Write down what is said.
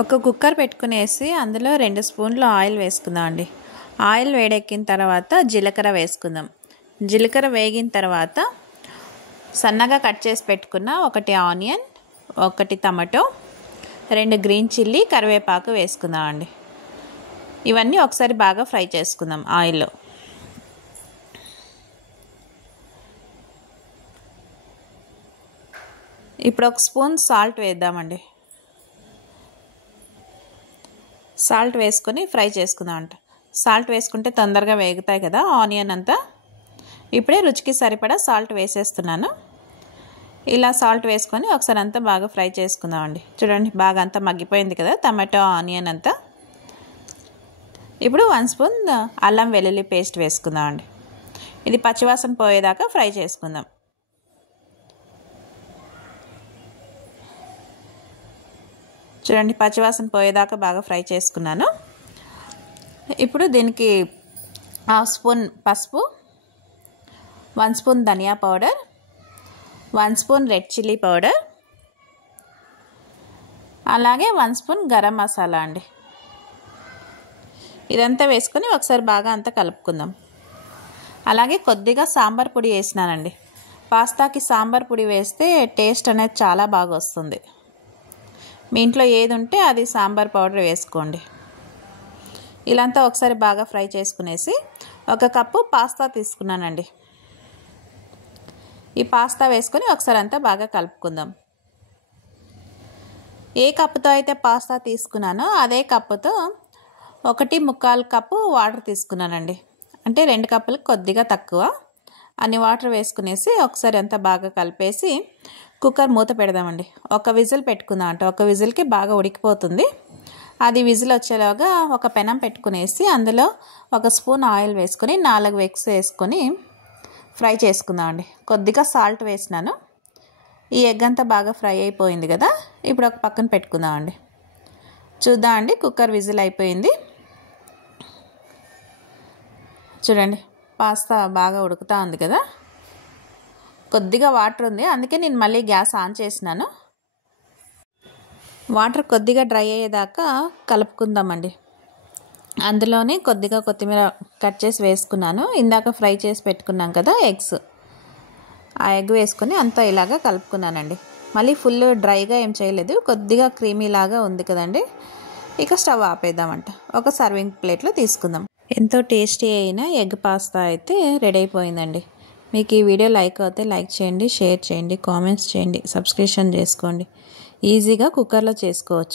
ఒక కుక్కర్ పెట్టుకునేసి అందులో 2 స్పూన్లు ఆయిల్ వేసుకుందాం అండి. ఆయిల్ వేడెక్కిన తర్వాత జీలకర్ర వేసుకుందాం. జీలకర్ర వేగిన తర్వాత సన్నగా కట్ చేసి పెట్టుకున్న 1 ఆనియన్, 1 టమాటో, 2 గ్రీన్ చిల్లీ, కరివేపాకు వేసుకుందాం అండి. ఇవన్నీ ఒకసారి బాగా ఫ్రై చేసుకుందాం ఆయిల్లో. ఇప్పుడు 1 స్పూన్ సాల్ట్ వేద్దామండి. సాల్ట్ వేసుకొని ఫ్రై చేసుకుందాం అంట. సాల్ట్ వేసుకుంటే తొందరగా వేగుతాయి కదా ఆనియన్ అంతా. ఇప్పుడే రుచికి సరిపడా సాల్ట్ వేసేస్తున్నాను. ఇలా సాల్ట్ వేసుకొని ఒకసారి అంతా బాగా ఫ్రై చేసుకుందాం అండి. చూడండి బాగా అంతా మగ్గిపోయింది కదా టమాటో ఆనియన్ అంతా. ఇప్పుడు 1 స్పూన్ అల్లం వెల్లుల్లి పేస్ట్ వేసుకుందాం అండి. ఇది పచ్చివాసన పోయేదాకా ఫ్రై చేసుకుందాం. చూడండి పచ్చివాసన పోయేదాకా బాగా ఫ్రై చేసుకున్నాను. ఇప్పుడు దీనికి 1/2 స్పూన్ పసుపు, 1 స్పూన్ ధనియా powder, 1 spoon red chilli powder, అలాగే 1 స్పూన్ గరం మసాలా అండి. ఇదంతా వేసుకొని ఒకసారి బాగా అంతా కలుపుకుందాం. అలాగే కొద్దిగా సాంబార్ పొడి వేసినానండి. పాస్తాకి సాంబార్ పొడి వేస్తే టేస్ట్ అనేది చాలా బాగా వస్తుంది. మీ ఇంట్లో ఏది ఉంటే అది సాంబార్ పౌడర్ వేసుకోండి. ఇలాంతా ఒకసారి బాగా ఫ్రై చేసుకునేసి 1 కప్పు పాస్తా తీసుకున్నానండి. ఈ పాస్తా వేసుకొని ఒకసారి అంతా బాగా కలుపుకుందాం. ఏ కప్పుతో అయితే పాస్తా తీసుకున్నానో అదే కప్పుతో 1.25 కప్పు వాటర్ తీసుకున్నానండి. అంటే 2 కప్పులకు కొద్దిగా తక్కువ. అన్ని వాటర్ వేసుకునేసి ఒకసారి అంతా బాగా కలిపేసి కుక్కర్ మూత పెడదామండి. 1 విజిల్ పెట్టుకుందాం అంటే 1 విజిల్కి బాగా ఉడికిపోతుంది. అది విజిల్ వచ్చేలాగా ఒక పెనం పెట్టుకునేసి అందులో 1 స్పూన్ ఆయిల్ వేసుకొని 4 ఎగ్స్ వేసుకొని ఫ్రై చేసుకుందాం అండి. కొద్దిగా సాల్ట్ వేసినాను. ఈ ఎగ్ అంతా బాగా ఫ్రై అయిపోయింది కదా. ఇప్పుడు ఒక పక్కన పెట్టుకుందాం అండి. చూద్దాం అండి కుక్కర్ విజిల్ అయిపోయింది. చూడండి పాస్తా బాగా ఉడుకుతూ ఉంది కదా. కొద్దిగా వాటర్ ఉంది, అందుకే నేను మళ్ళీ గ్యాస్ ఆన్ చేసినాను. వాటర్ కొద్దిగా డ్రై అయ్యేదాకా కలుపుకుందామండి. అందులోనే కొద్దిగా కొత్తిమీర కట్ చేసి వేసుకున్నాను. ఇందాక ఫ్రై చేసి పెట్టుకున్నాం కదా ఎగ్స్, ఆ ఎగ్ వేసుకొని అంతా ఇలాగా కలుపుకున్నానండి. మళ్ళీ ఫుల్ డ్రైగా ఏం చేయలేదు, కొద్దిగా క్రీమీ లాగా ఉంది కదండి. ఇక స్టవ్ ఆపేద్దామంట. ఒక సర్వింగ్ ప్లేట్లో తీసుకుందాం. ఎంతో టేస్టీ అయిన ఎగ్ పాస్తా అయితే రెడీ అయిపోయిందండి. మీకు ఈ వీడియో లైక్ అయితే లైక్ చేయండి, షేర్ చేయండి, కామెంట్స్ చేయండి, సబ్స్క్రిప్షన్ చేసుకోండి. ఈజీగా కుక్కర్లో చేసుకోవచ్చు.